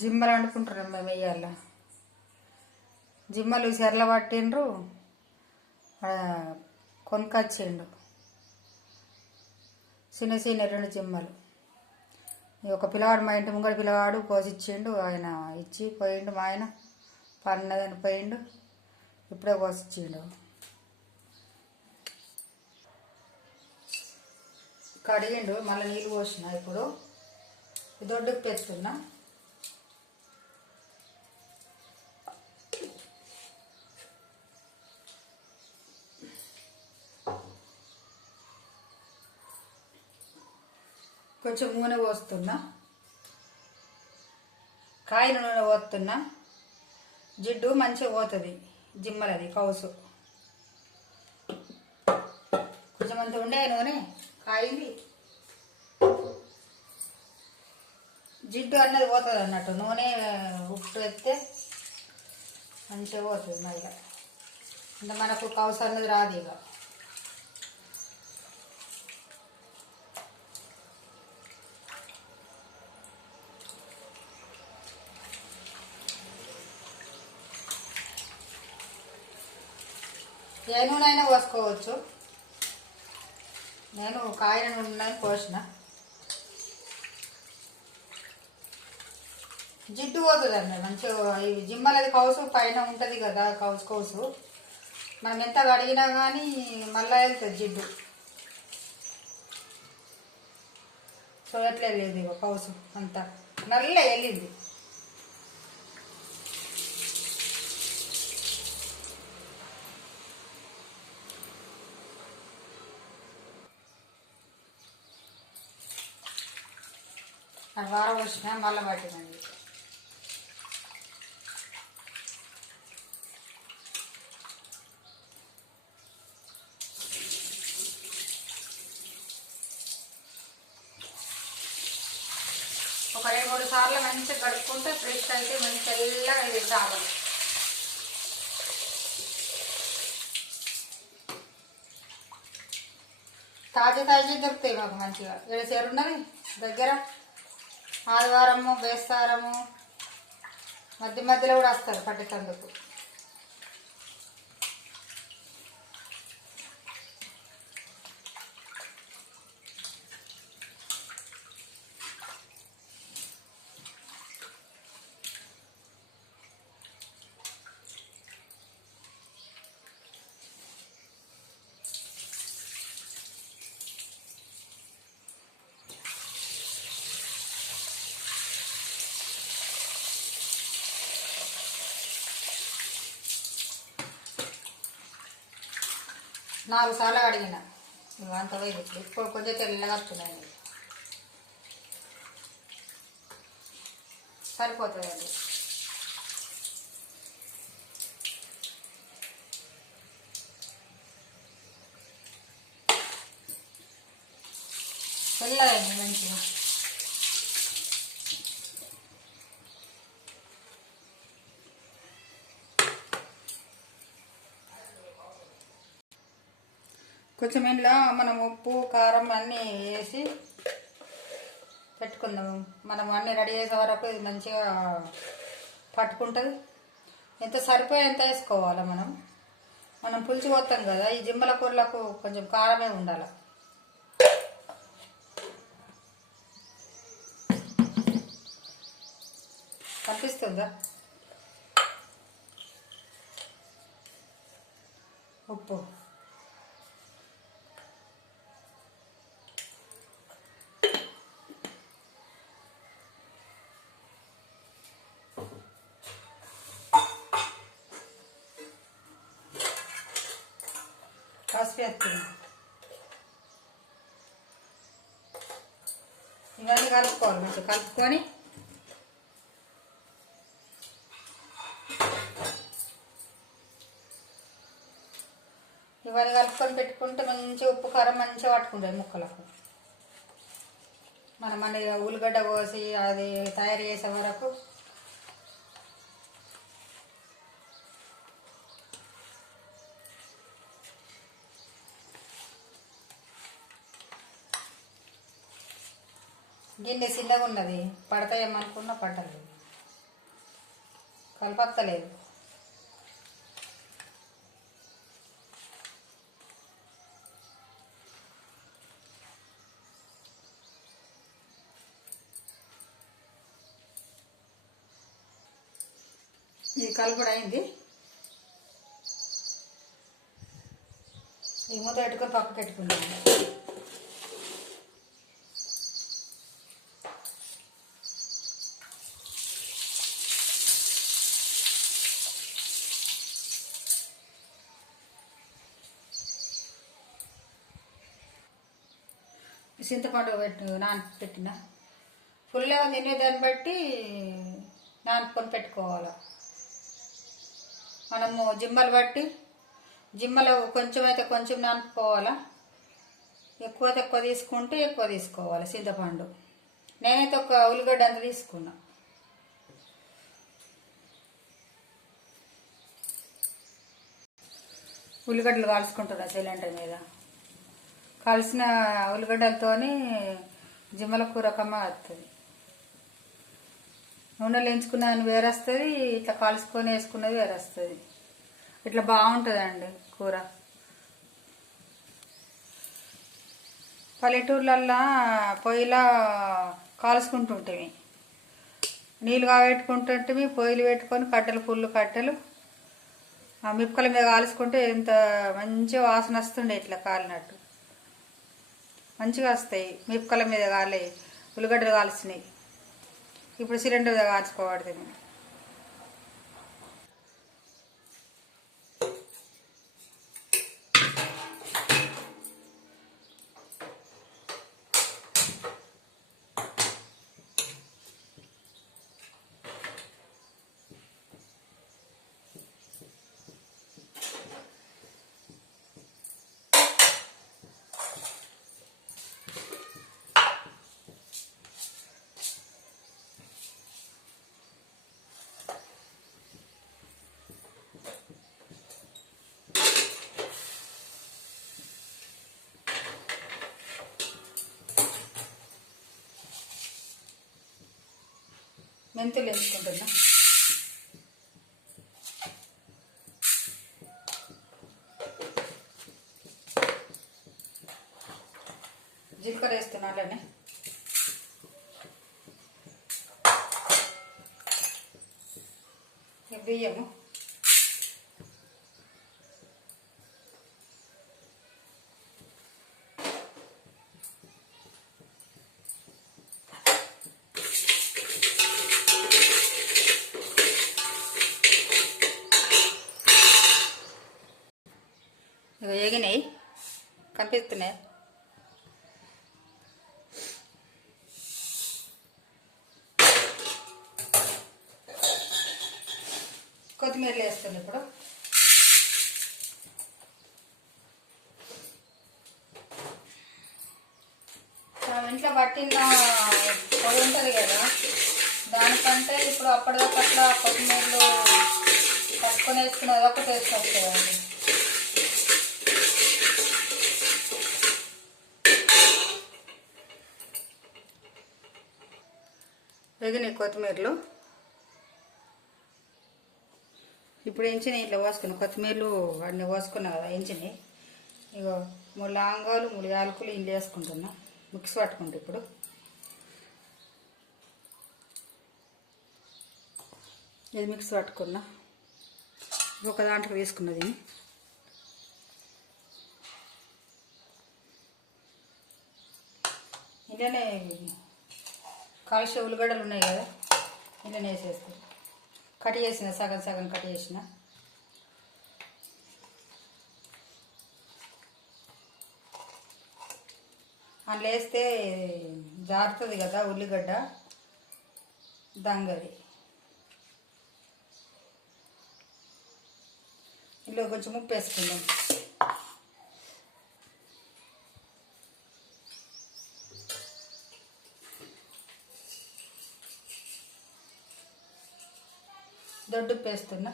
జిమ్మలు అనుకుంటున్నాం మేము వెయ్యాల. జిమ్మలు చెర్ల పట్టిండ్రు, కొనుకొచ్చిండు చిన్న చిన్న 2 జిమ్మలు. ఒక పిల్లవాడు మా ఇంటి ముంగడు పిల్లవాడు కోసిచ్చిండు. ఆయన ఇచ్చి పోయిండు. మా ఆయన పన్నదని పోయిండు. ఇప్పుడే కోసిచ్చిండు. కడిగిండు, మళ్ళీ నీళ్ళు పోసిన. ఇప్పుడు దొడ్డుకు పెట్టుకున్నా. కొంచెం నూనె పోస్తున్నా, కాయల నూనె పోస్తున్నా. జిడ్డు మంచిగా పోతుంది జిమ్మలది కౌసు. కొంచెం అంత ఉండే నూనె కాయింది, జిడ్డు అన్నది పోతుంది అన్నట్టు. నూనె ఉప్పు ఎత్తే మంచిగా పోతుంది. మళ్ళీ అంటే మనకు కౌసు అన్నది రాదు. ఇక ఏ నూనె అయినా పోసుకోవచ్చు. నేను కాయల నూనె పోసిన. జిడ్డు పోతుందండి మంచిగా. ఈ జిమ్మలది కౌసు పైన ఉంటుంది కదా, కౌసు మనం ఎంత కడిగినా కానీ మళ్ళా వెళ్తుంది జిడ్డు. సో ఎట్లా వెళ్ళింది ఇక కౌసు అంతా నల్ల వెళ్ళింది. అది వారం వచ్చినా మళ్ళీ పట్టినండి. ఒక 2-3 సార్లు మంచిగా కడుక్కుంటే ఫ్రెష్ అయితే మంచి తెల్లగా ఇది చాపలు. తాజా దొరుకుతాయి మాకు మంచిగా. 7 సేరు ఉన్నది దగ్గర. ఆదివారము, బేస్తారము, మధ్యలో కూడా వస్తారు పట్టేటందుకు. నాలుగు సార్లు కడిగిన. అంత వేది ఇప్పుడు కొంచెం తెల్లగా వస్తున్నాయండి. సరిపోతుందండి. తెల్లదండి మంచిగా. కొంచెం ఇంట్లో మనం ఉప్పు కారం అన్నీ వేసి పెట్టుకుందాము. మనం అన్నీ రెడీ చేసే వరకు ఇది మంచిగా పట్టుకుంటుంది. ఎంత సరిపోయేంత వేసుకోవాలి. మనం పులుసు పోతాం కదా, ఈ జిమ్మల కూరలకు కొంచెం కారమే ఉండాలి. కనిపిస్తుందా? ఉప్పు పసుపు వేస్తున్నాం. ఇవన్నీ కలుపుకోవాలి. మంచిగా కలుపుకొని పెట్టుకుంటే మంచిగా ఉప్పు కారం మంచిగా పట్టుకుంటాయి ముక్కలకు. మనం మన ఉల్లిగడ్డ కోసి అది తయారు చేసే వరకు గిన్నె చిన్నగా ఉన్నది, పడతాయేమనుకున్నా పడ్డది. కలపక్కలేదు. ఇది కలుపుడు అయింది. ఈ మూత పెట్టుకొని పక్కకు పెట్టుకున్నాను. చింతపండు నానపెట్టిన ఫుల్గా తినే దాన్ని బట్టి నానుకొని పెట్టుకోవాలి. మనము జిమ్మలు బట్టి జిమ్మలో కొంచెం అయితే కొంచెం నానుకోవాలా, ఎక్కువ తక్కువ తీసుకుంటే ఎక్కువ తీసుకోవాలి చింతపండు. నేనైతే ఒక ఉల్లిగడ్డ అంత తీసుకున్నా. ఉల్లిగడ్డలు కాల్చుకుంటున్నా సిలిండర్ మీద. కాల్చిన ఉల్లిగడ్డలతోని జిమ్మల కూర కమ్మ వస్తుంది. నూనెలు వేయించుకున్నది వేరే వస్తుంది, ఇట్లా కాల్చుకొని వేసుకున్నది వేరే వస్తుంది. ఇట్లా బాగుంటుందండి కూర. పల్లెటూర్లల్లో పొయ్యిలో కాల్చుకుంటుంటేవి, నీళ్ళు కాబెట్టుకుంటుంటే పొయ్యిలు పెట్టుకొని కట్టెలు ఫుల్ కట్టెలు మిప్పకల మీద కాల్చుకుంటే ఎంత మంచిగా వాసన వస్తుండే. ఇట్లా కాలినట్టు మంచిగా వస్తాయి. మిప్పకల మీద కాలే ఉల్లిగడ్డలు కాల్చినాయి. ఇప్పుడు సిలిండర్ మీద కాల్చుకోబడుతుంది. మెంతులు వేసుకుంటున్నా. జీలకర్ర వేస్తున్నా. అలానే బియ్యము, వేగినాయి కనిపిస్తున్నాయి. కొత్తిమీరలు వేస్తుంది ఇప్పుడు. ఇంట్లో పట్టిన పొడి ఉంటుంది కదా, దానికంటే ఇప్పుడు అప్పటిదప్పట్లా కొత్తిమీరలు పట్టుకొని వేసుకునేది ఒక టేస్ట్ వస్తుందండి. వేగినాయి కొత్తిమీరలు. ఇప్పుడు ఎంచినాయి. ఇట్లా పోసుకున్నాయి కొత్తిమీరలు అన్నీ పోసుకున్నా కదా, ఎంచినాయి. ఇగో 3 లవంగాలు 3 యాలకులు ఇంట్లో వేసుకుంటున్నా. మిక్స్ పట్టుకుంటా. ఇప్పుడు ఇది మిక్స్ పట్టుకున్నా. ఒక దాంట్లో తీసుకున్నది. ఇంట్లోనే కాల్చిన ఉల్లిగడ్డలు ఉన్నాయి కదా, ఇంట్లోనే వేసేస్తాను. కట్ చేసిన సగం సగం కట్ చేసిన. అందులో వేస్తే జారుతుంది కదా ఉల్లిగడ్డ, దంగది. ఇందులో కొంచెం ఉప్పు వేసుకుందాం. దొడ్డు ఉప్పు వేస్తున్నా.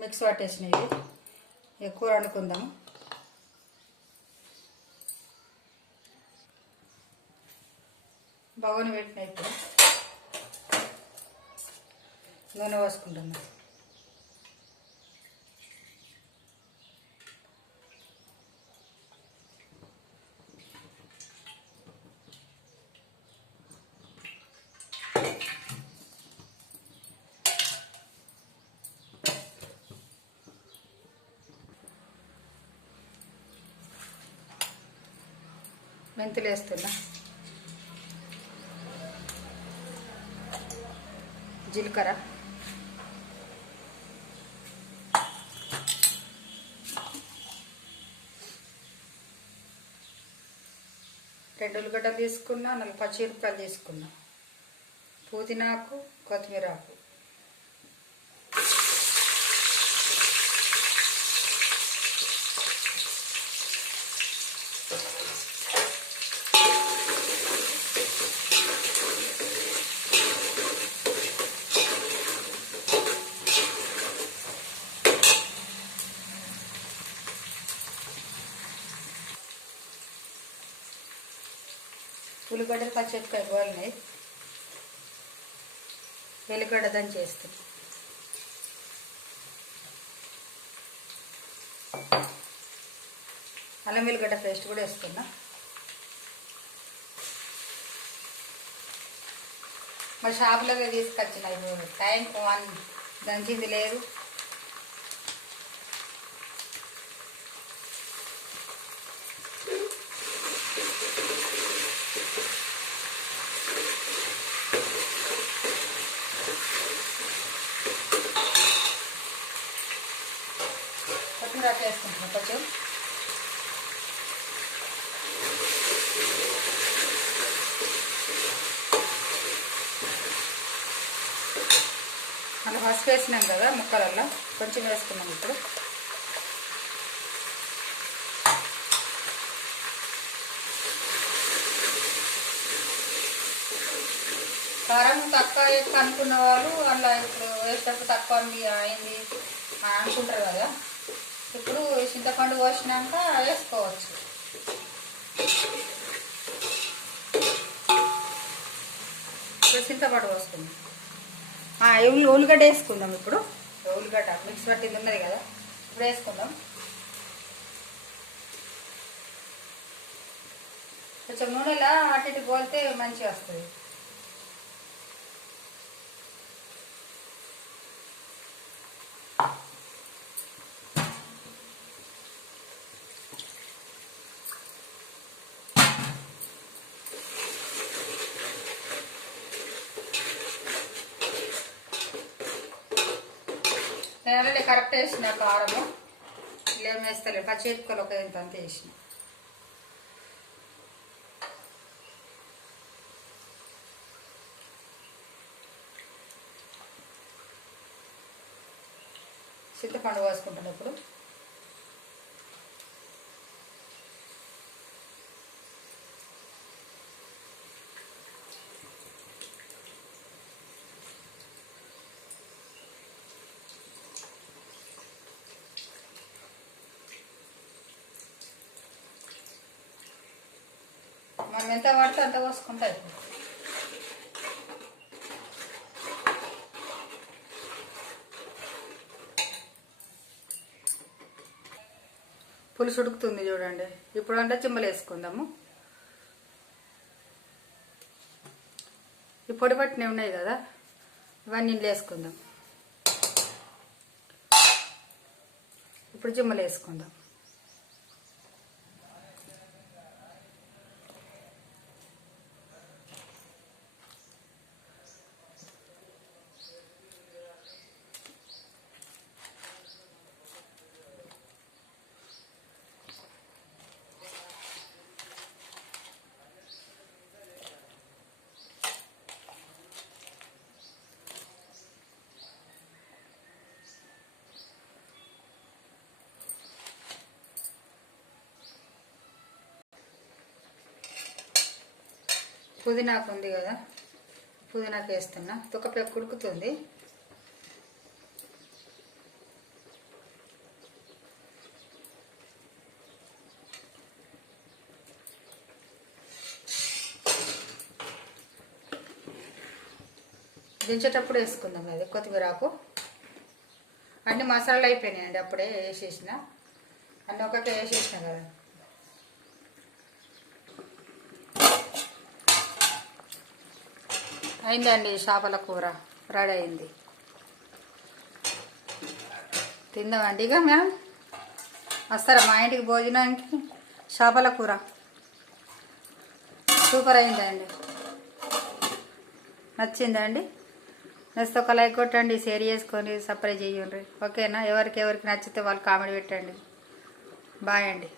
మిక్స్ పట్టేసినవి. ఎక్కువ వండుకుందాము. బగోని పెట్టిన ఇప్పుడు నూనె పోసుకుంటున్నా. మెంతులు వేస్తున్నా, జీలకర్ర, రెండు ఉల్లిగడ్డలు తీసుకున్నా, 4 పచ్చిమిరపకాయలు తీసుకున్నా, పుదీనాకు, కొత్తిమీరాకు, ఉల్లిగడ్డలు పచ్చిమిరపకాయ గోలినాయి, వెల్లిగడ్డ దంచి వేస్తాం. అల్లం వెల్లిగడ్డ పేస్ట్ కూడా వేస్తున్నా. మరి షాపులోకి తీసుకొచ్చిన టైంకి 1 దంచింది లేదు. కొత్తిమీర వేసుకుంటున్నాం కొంచెం. మనం పసుపు వేసినాం కదా ముక్కలల్లో, కొంచెం వేసుకున్నాం ఇప్పుడు. కారం తక్కువ ఎక్కువ అనుకున్న వాళ్ళు అలా ఇప్పుడు వేసేటప్పుడు తక్కువ అయింది అనుకుంటారు కదా. ఇప్పుడు చింతపండు పోసినాక వేసుకోవచ్చు. ఇప్పుడు చింతపండు పోసుకుందాం. ఉల్లిగడ్డ వేసుకుందాం. ఇప్పుడు ఉల్లిగడ్డ మిక్స్ పట్టింది ఉన్నది కదా, ఇప్పుడు వేసుకుందాం. కొంచెం నూనెలా అటు ఇటు పోతే మంచిగా వస్తుంది. నేను అలాగే కరెక్ట్ వేసిన కారము, ఏం వేస్తలేదు. పచ్చిమిరపకాయలు ఒక ఇంత అంత వేసిన. చింతపండు పోసుకుంటాను ఇప్పుడు. మనం ఎంత పడితే అంత పోసుకుంటా. పులుసు ఉడుకుతుంది చూడండి. ఇప్పుడు అంటే చిమ్మలు వేసుకుందాము. ఈ పొడి పట్టినవి ఉన్నాయి కదా, ఇవన్నీ నీళ్ళు వేసుకుందాం. ఇప్పుడు చిమ్మలు వేసుకుందాం. పుదీనాకు ఉంది కదా, పుదీనాకు వేస్తున్నా. తుక్కపెక్క ఉడుకుతుంది. దించేటప్పుడు వేసుకుందాం. అది కొత్తిమీరాకు అన్ని మసాలాలు అయిపోయినాయండి. అప్పుడే వేసేసిన అన్నీ ఒకటే వేసేసిన కదా. అయిందండి చేపల కూర రెడీ అయింది. తిందామండి ఇక. మేము వస్తారా మా ఇంటికి భోజనానికి? చేపల కూర సూపర్ అయిందండి. నచ్చిందండి? నచ్చితే ఒక లైక్ కొట్టండి, షేర్ చేసుకొని సబ్స్క్రైబ్ చేయండి. ఓకేనా? ఎవరికి నచ్చితే వాళ్ళు కామెంట్ పెట్టండి. బాయ్ అండి.